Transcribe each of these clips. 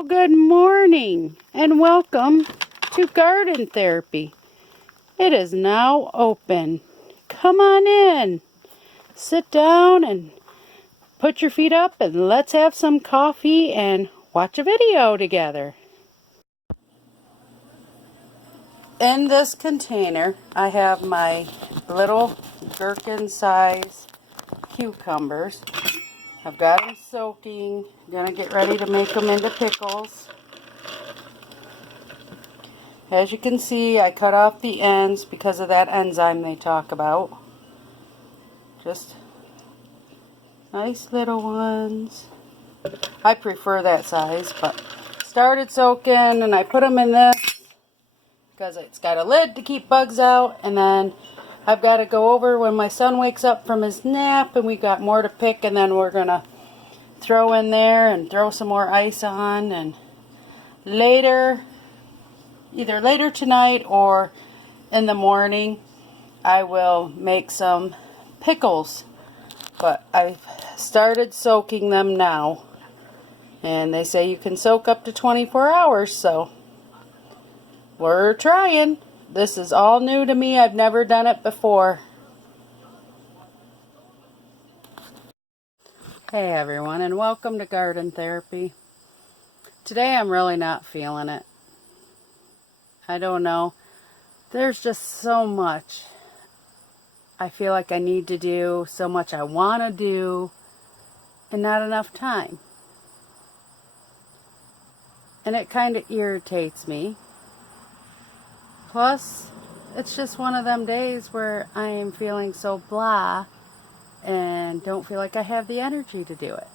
Well, good morning and welcome to Garden Therapy. It is now open. Come on in. Sit down and put your feet up and let's have some coffee and watch a video together. In this container, I have my little gherkin-size cucumbers. I've got them soaking. Gonna get ready to make them into pickles. As you can see, I cut off the ends because of that enzyme they talk about. Just nice little ones. I prefer that size, but started soaking and I put them in this because it's got a lid to keep bugs out, and then I've got to go over when my son wakes up from his nap and we got more to pick, and then we're gonna throw in there and throw some more ice on, and later, either later tonight or in the morning, I will make some pickles. But I've started soaking them now, and they say you can soak up to 24 hours, so we're trying. This is all new to me. I've never done it before. Hey everyone, and welcome to Garden Therapy. Today I'm really not feeling it. I don't know. There's just so much I feel like I need to do, so much I want to do, and not enough time. And it kind of irritates me. Plus, it's just one of them days where I am feeling so blah and don't feel like I have the energy to do it.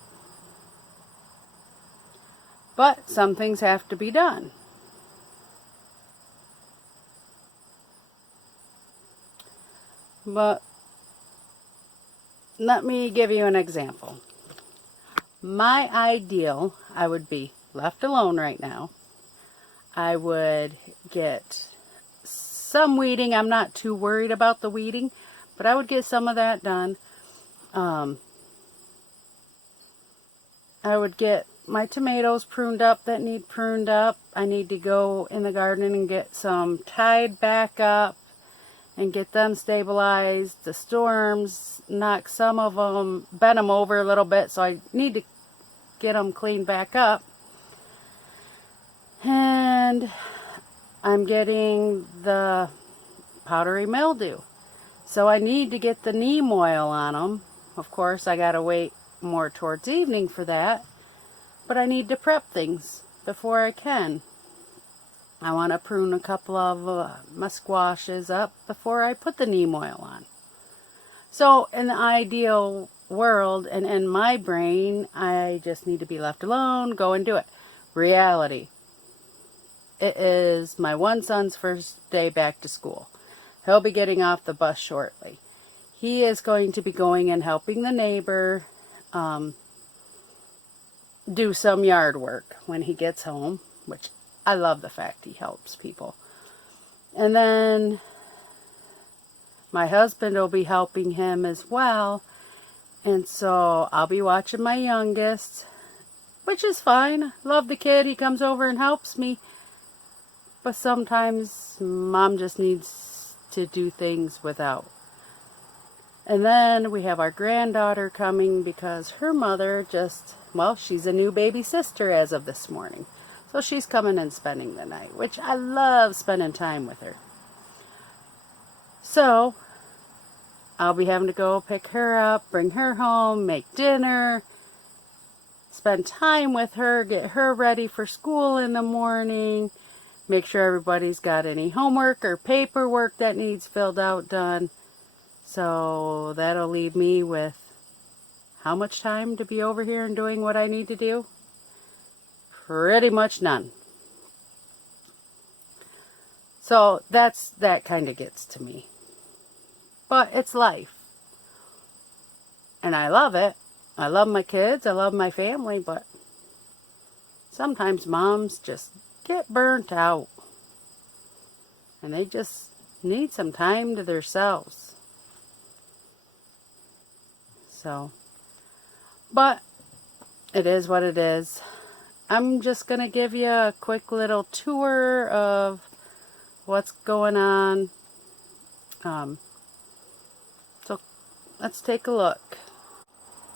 But some things have to be done. But let me give you an example. My ideal, I would be left alone right now. I would get some weeding. I'm not too worried about the weeding, but I would get some of that done. I would get my tomatoes pruned up that need pruned up. I need to go in the garden and get some tied back up and get them stabilized. The storms knocked some of them, bent them over a little bit, so I need to get them cleaned back up. And I'm getting the powdery mildew, so I need to get the neem oil on them. Of course, I gotta wait more towards evening for that, but I need to prep things before I can. I want to prune a couple of my squashes up before I put the neem oil on. So in the ideal world and in my brain, I just need to be left alone, go and do it. Reality. It is my one son's first day back to school. He'll be getting off the bus shortly. He is going to be going and helping the neighbor do some yard work when he gets home, which I love the fact he helps people. And then my husband will be helping him as well. And so I'll be watching my youngest, which is fine. Love the kid. He comes over and helps me. But sometimes mom just needs to do things without. And then we have our granddaughter coming because her mother she's a new baby sister as of this morning. So she's coming and spending the night, which I love spending time with her. So I'll be having to go pick her up, bring her home, make dinner, spend time with her, get her ready for school in the morning, make sure everybody's got any homework or paperwork that needs filled out done. So that'll leave me with how much time to be over here and doing what I need to do? Pretty much none. So that kind of gets to me. But it's life. And I love it. I love my kids. I love my family. But sometimes moms just get burnt out. And they just need some time to themselves. So, but it is what it is. I'm just going to give you a quick little tour of what's going on. So let's take a look.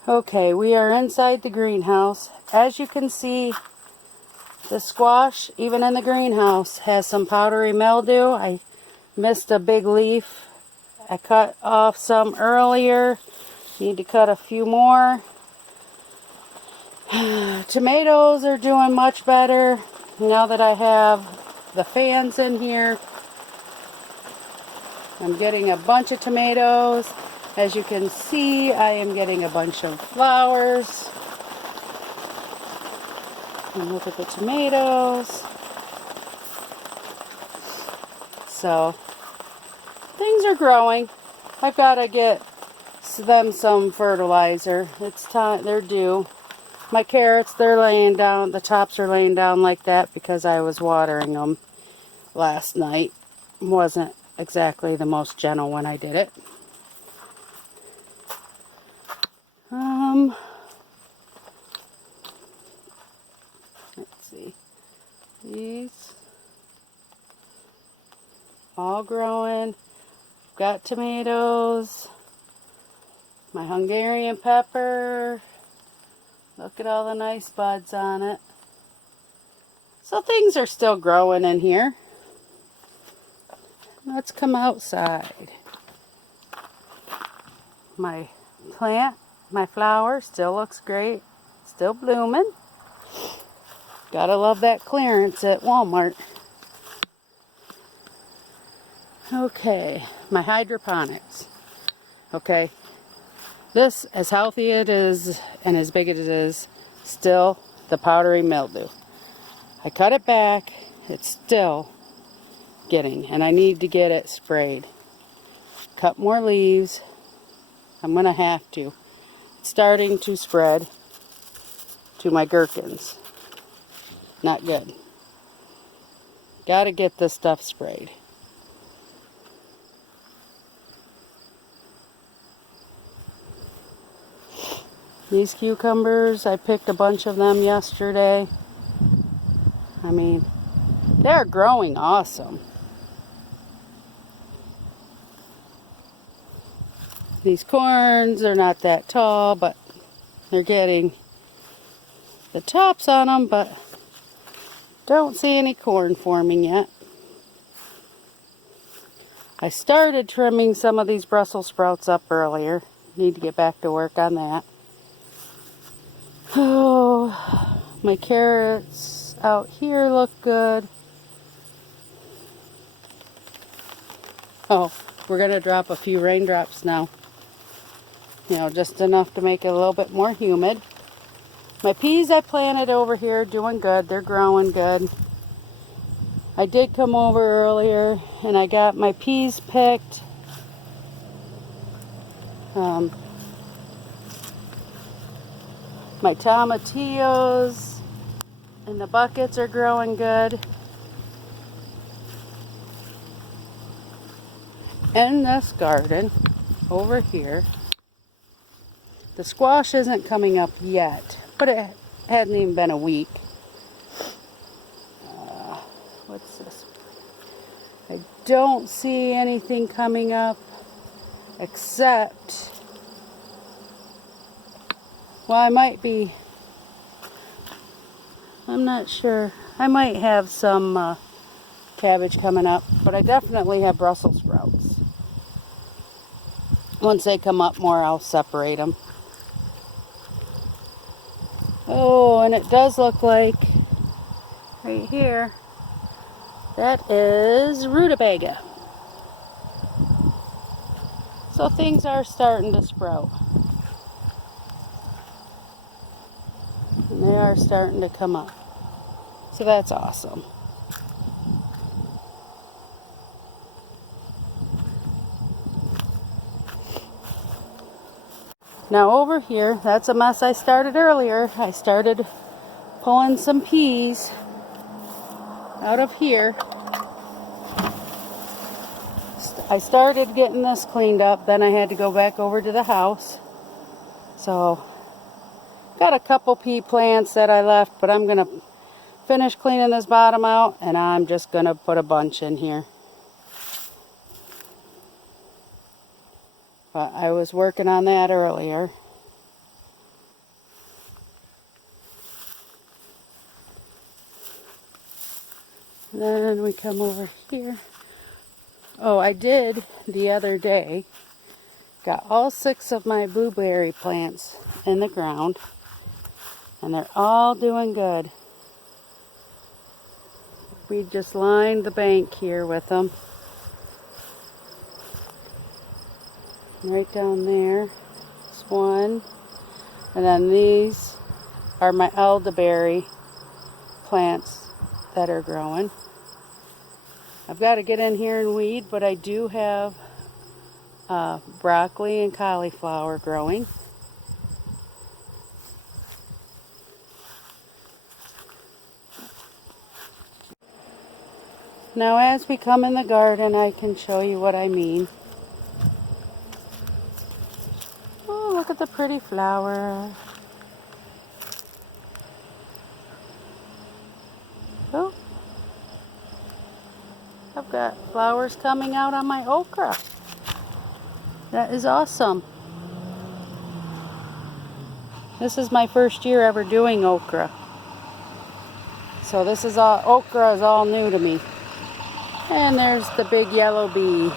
Okay, we are inside the greenhouse. As you can see, the squash, even in the greenhouse, has some powdery mildew. I missed a big leaf. I cut off some earlier. Need to cut a few more. Tomatoes are doing much better now that I have the fans in here. I'm getting a bunch of tomatoes. As you can see, I am getting a bunch of flowers. And look at the tomatoes. So, things are growing. I've got to get them some fertilizer. It's time, they're due. My carrots, they're laying down, the tops are laying down like that because I was watering them last night. Wasn't exactly the most gentle when I did it. Let's see. These all growing. Got tomatoes. My Hungarian pepper. Look at all the nice buds on it. So things are still growing in here. Let's come outside. My plant, my flower still looks great. Still blooming. Gotta love that clearance at Walmart. Okay, my hydroponics. Okay, this, as healthy it is and as big as it is, still the powdery mildew. I cut it back, it's still getting, and I need to get it sprayed. Cut more leaves. I'm gonna have to. It's starting to spread to my gherkins. Not good. Gotta get this stuff sprayed. These cucumbers, I picked a bunch of them yesterday. I mean, they're growing awesome. These corns are not that tall, but they're getting the tops on them, but don't see any corn forming yet. I started trimming some of these Brussels sprouts up earlier. Need to get back to work on that. Oh, my carrots out here look good. Oh, we're going to drop a few raindrops now. You know, just enough to make it a little bit more humid. My peas I planted over here doing good. They're growing good. I did come over earlier and I got my peas picked. My tomatillos and the buckets are growing good. In this garden over here, the squash isn't coming up yet, but it hadn't even been a week. What's this? I don't see anything coming up except, well, I might be, I'm not sure. I might have some cabbage coming up, but I definitely have Brussels sprouts. Once they come up more, I'll separate them. Oh, and it does look like right here, that is rutabaga. So things are starting to sprout. And they are starting to come up. So that's awesome. Now over here, that's a mess I started earlier. I started pulling some peas out of here. I started getting this cleaned up, then I had to go back over to the house. So Got a couple pea plants that I left, but I'm going to finish cleaning this bottom out, and I'm just going to put a bunch in here. But I was working on that earlier. Then we come over here. Oh, I did the other day. Got all 6 of my blueberry plants in the ground. And they're all doing good. We just lined the bank here with them. Right down there. This one. And then these are my elderberry plants that are growing. I've got to get in here and weed, but I do have broccoli and cauliflower growing. Now as we come in the garden, I can show you what I mean. Oh, look at the pretty flower. Oh, I've got flowers coming out on my okra. That is awesome. This is my first year ever doing okra. So this is all, okra is all new to me. And there's the big yellow bee.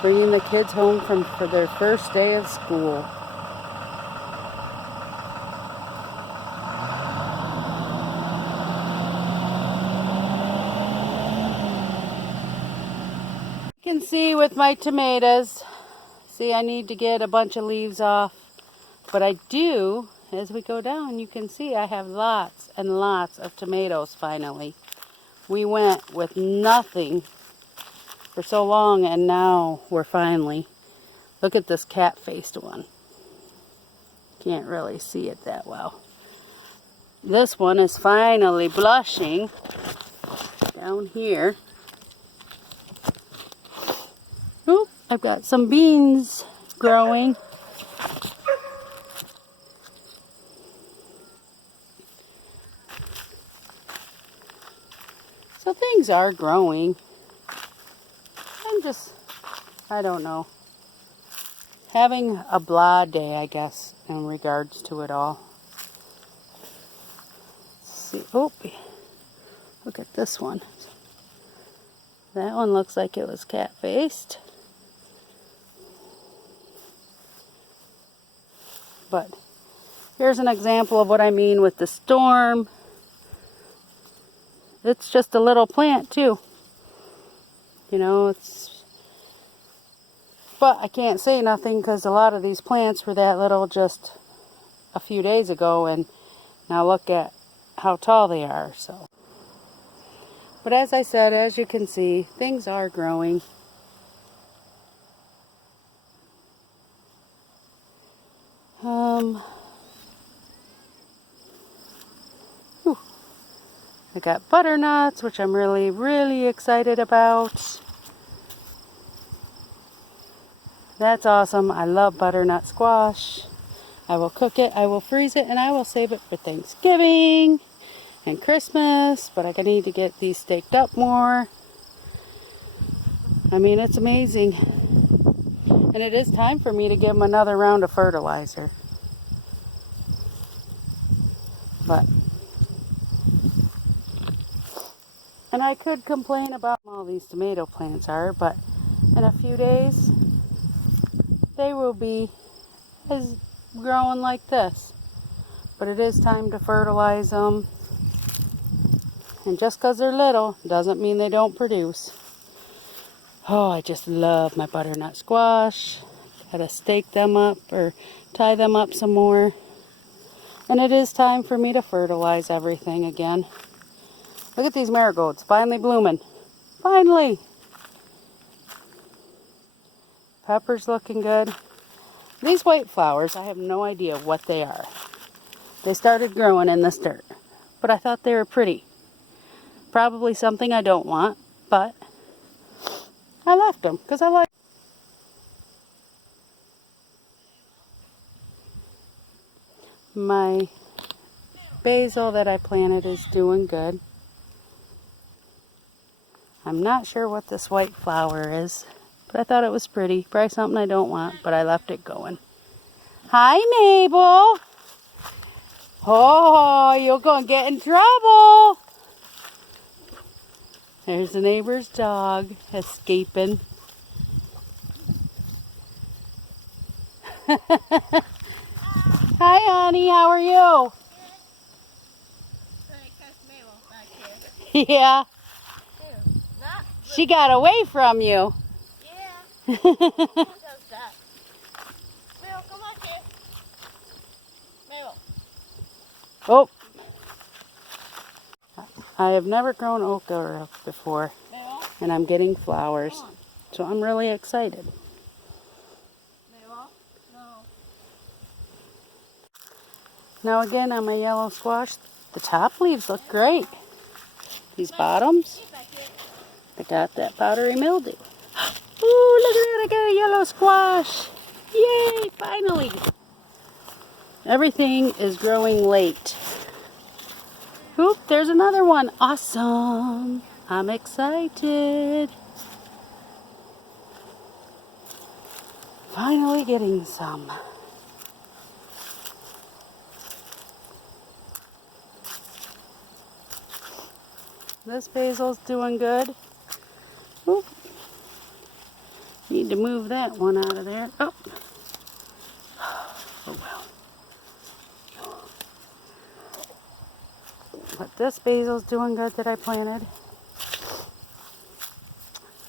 Bringing the kids home for their first day of school. You can see with my tomatoes, see I need to get a bunch of leaves off, but I do, as we go down, you can see I have lots and lots of tomatoes finally. We went with nothing for so long, and now we're finally, look at this cat-faced one. Can't really see it that well. This one is finally blushing down here. Oop, I've got some beans growing. So things are growing. I don't know, having a blah day, I guess, in regards to it all. Let's see, oh, look at this one. That one looks like it was cat-faced. But here's an example of what I mean with the storm. It's just a little plant too. You know, but I can't say nothing because a lot of these plants were that little just a few days ago, and now look at how tall they are. So, but as I said, as you can see, things are growing. I got butternuts, which I'm really, really excited about. That's awesome. I love butternut squash. I will cook it, I will freeze it, and I will save it for Thanksgiving and Christmas. But I need to get these staked up more. I mean, it's amazing. And it is time for me to give them another round of fertilizer. And I could complain about how all these tomato plants are, but in a few days, they will be as growing like this. But it is time to fertilize them. And just because they're little doesn't mean they don't produce. Oh, I just love my butternut squash. Gotta stake them up or tie them up some more. And it is time for me to fertilize everything again. Look at these marigolds, finally blooming. Finally! Pepper's looking good. These white flowers, I have no idea what they are. They started growing in this dirt, but I thought they were pretty. Probably something I don't want, but I left them because I like. My basil that I planted is doing good. I'm not sure what this white flower is, but I thought it was pretty. Probably something I don't want, but I left it going. Hi, Mabel. Oh, you're going to get in trouble. There's the neighbor's dog escaping. Hi, honey. How are you? Yeah. She got away from you. Yeah. Who does that? Mabel, come on, kid. Mabel. Oh. I have never grown okra before, Mabel. and I'm getting flowers, so I'm really excited. Mabel. No. Now again on my yellow squash, the top leaves look great. These bottoms, they got that powdery mildew. Ooh, look at that, I got a yellow squash. Yay, finally. Everything is growing late. Oop, there's another one. Awesome. I'm excited. Finally getting some. This basil's doing good. Oop. Need to move that one out of there. Oh. Oh well. But this basil's doing good that I planted.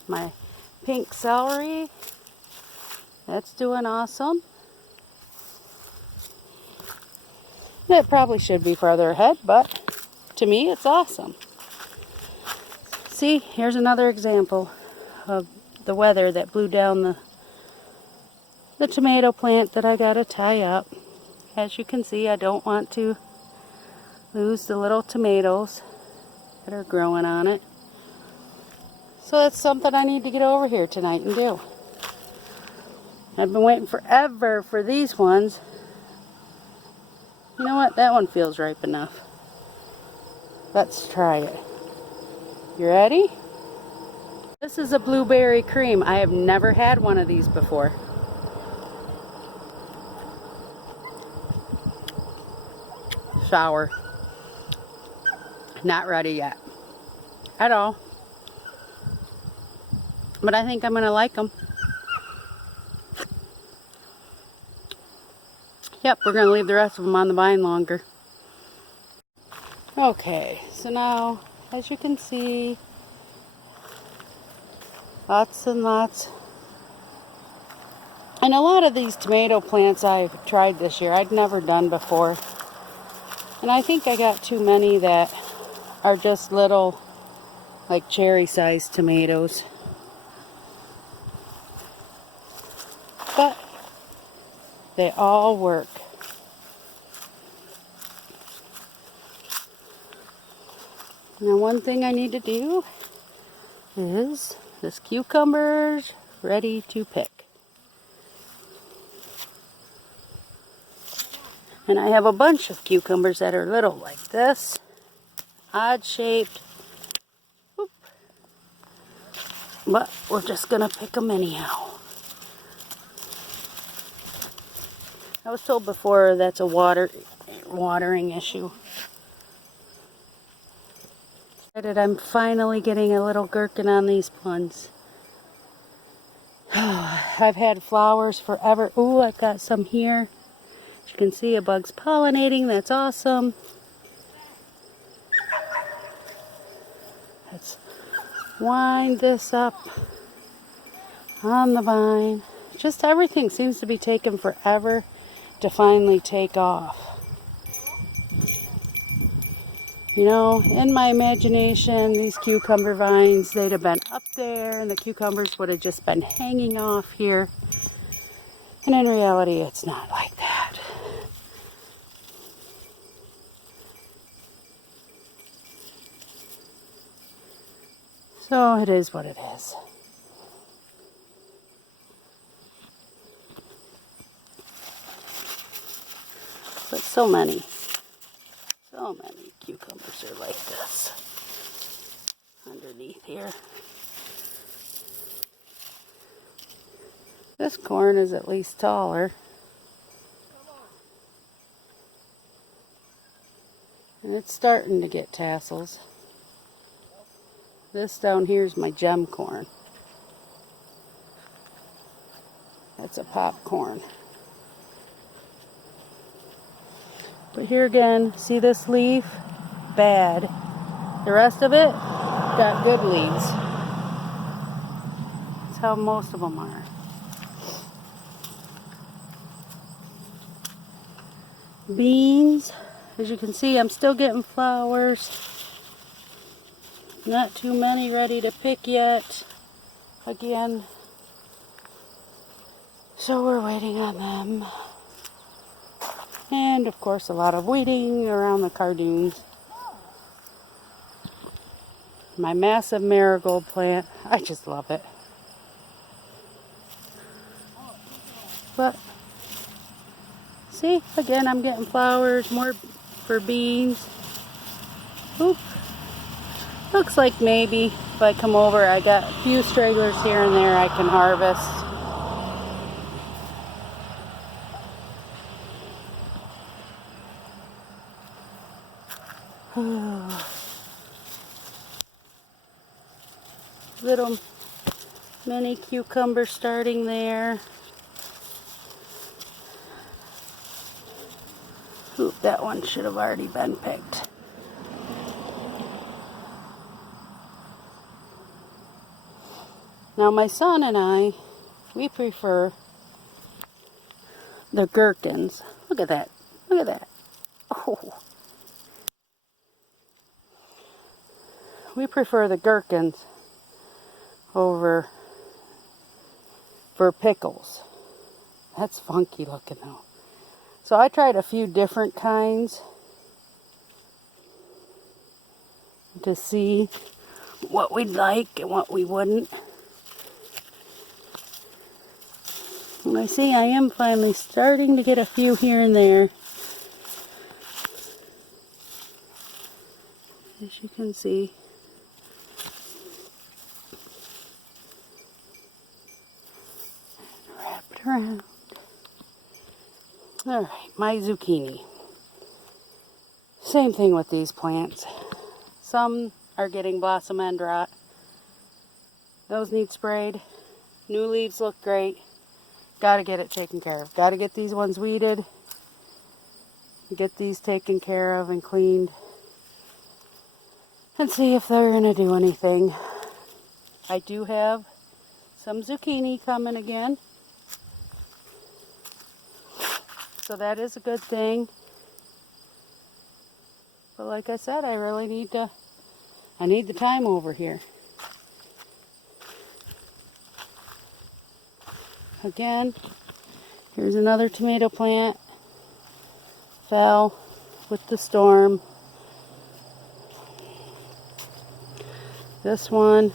My pink celery, that's doing awesome. It probably should be farther ahead, but to me it's awesome. See, here's another example of the weather that blew down the tomato plant that I gotta tie up. As you can see, I don't want to lose the little tomatoes that are growing on it. So that's something I need to get over here tonight and do. I've been waiting forever for these ones. You know what? That one feels ripe enough. Let's try it. You ready? This is a blueberry cream. I have never had one of these before. Sour. Not ready yet. At all. But I think I'm going to like them. Yep, we're going to leave the rest of them on the vine longer. Okay, so now, as you can see, lots and lots. And a lot of these tomato plants I've tried this year, I'd never done before. And I think I got too many that are just little, like cherry-sized tomatoes. But they all work. Now one thing I need to do is this cucumber's ready to pick. And I have a bunch of cucumbers that are little like this, odd shaped. Oop. But we're just gonna pick them anyhow. I was told before that's a watering issue. I'm finally getting a little gherkin on these ones. I've had flowers forever. Ooh, I've got some here. As you can see, a bug's pollinating. That's awesome. Let's wind this up on the vine. Just everything seems to be taking forever to finally take off. You know, in my imagination, these cucumber vines, they'd have been up there and the cucumbers would have just been hanging off here. And in reality, it's not like that. So it is what it is. Let's So many. So many cucumbers are like this underneath here. This corn is at least taller. And it's starting to get tassels. This down here is my gem corn. That's a popcorn. But here again, see this leaf? Bad. The rest of it got good leaves. That's how most of them are. Beans. As you can see, I'm still getting flowers. Not too many ready to pick yet. Again. So we're waiting on them. And of course a lot of weeding around the cardoons. My massive marigold plant. I just love it. But see, again I'm getting flowers, more for beans. Oop. Looks like maybe if I come over, I got a few stragglers here and there I can harvest. Little mini cucumber starting there. Oop, that one should have already been picked. Now my son and I, we prefer the gherkins. Look at that. Look at that. Oh. We prefer the gherkins over for pickles. That's funky looking though. So I tried a few different kinds to see what we'd like and what we wouldn't. And I see I am finally starting to get a few here and there. As you can see. Wrap it around. Alright, my zucchini. Same thing with these plants. Some are getting blossom end rot. Those need sprayed. New leaves look great. Gotta get it taken care of. Gotta get these ones weeded. Get these taken care of and cleaned. And see if they're gonna do anything. I do have some zucchini coming again. So that is a good thing. But like I said, I really need the time over here. Again, here's another tomato plant. Fell with the storm. This one.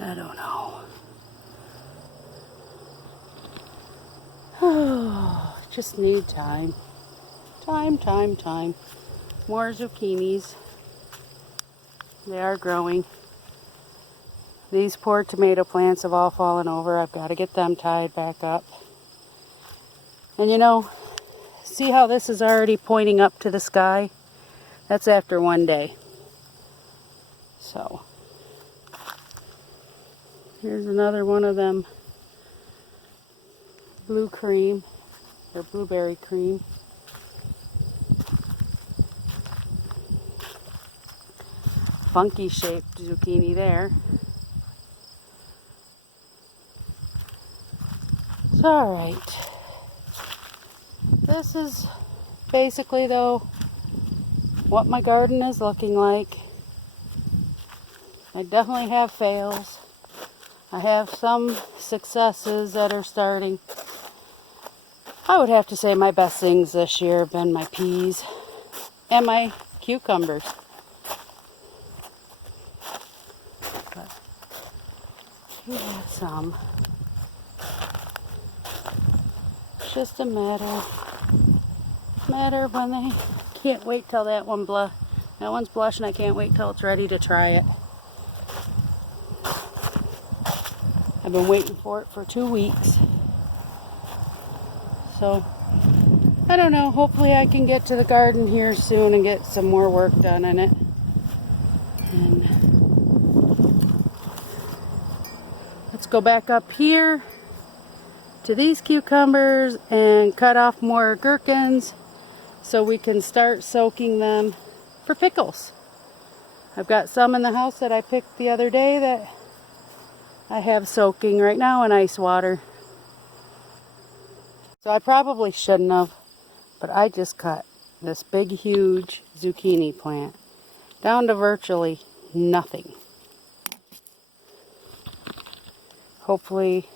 I don't know. Oh, just need time. Time. More zucchinis. They are growing. These poor tomato plants have all fallen over. I've got to get them tied back up. And you know, see how this is already pointing up to the sky? That's after one day. So, here's another one of them blue cream, or blueberry cream. Funky shaped zucchini there. It's alright. This is basically though what my garden is looking like. I definitely have fails. I have some successes that are starting. I would have to say my best things this year have been my peas and my cucumbers. But we had some. It's just a matter when they can't wait till that one's blushing. I can't wait till it's ready to try it. I've been waiting for it for 2 weeks. So, I don't know. Hopefully I can get to the garden here soon and get some more work done in it. And let's go back up here to these cucumbers and cut off more gherkins so we can start soaking them for pickles. I've got some in the house that I picked the other day that I have soaking right now in ice water. So I probably shouldn't have, but I just cut this big, huge zucchini plant down to virtually nothing. Hopefully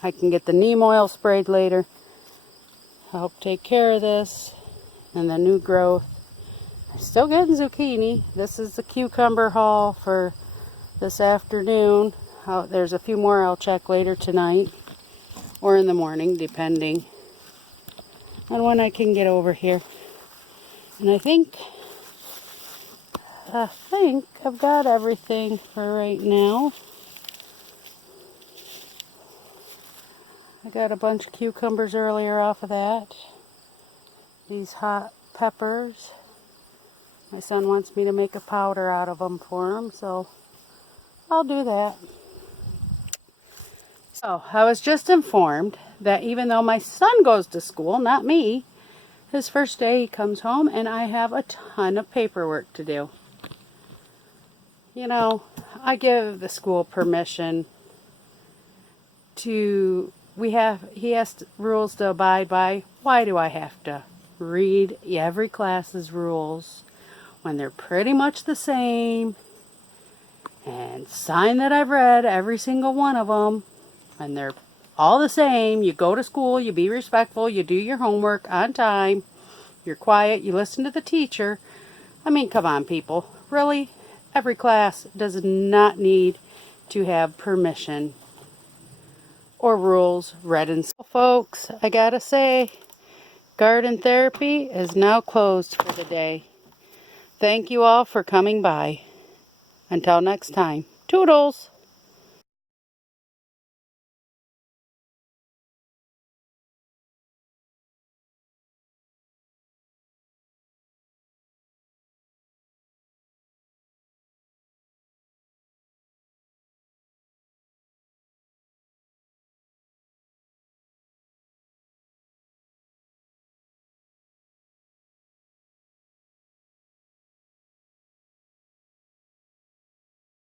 I can get the neem oil sprayed later. Help take care of this and the new growth. I'm still getting zucchini. This is the cucumber haul for this afternoon. There's a few more I'll check later tonight or in the morning, depending on when I can get over here. And I think I've got everything for right now. I got a bunch of cucumbers earlier off of that. These hot peppers. My son wants me to make a powder out of them for him, so I'll do that. So, I was just informed that even though my son goes to school, not me, his first day he comes home and I have a ton of paperwork to do. You know, I give the school permission to, he has rules to abide by. Why do I have to read every class's rules when they're pretty much the same and sign that I've read every single one of them? And they're all the same. You go to school, you be respectful, you do your homework on time, you're quiet, you listen to the teacher. I mean, come on, people. Really? Every class does not need to have permission or rules read in school. Folks, I gotta say, garden therapy is now closed for the day. Thank you all for coming by. Until next time, toodles!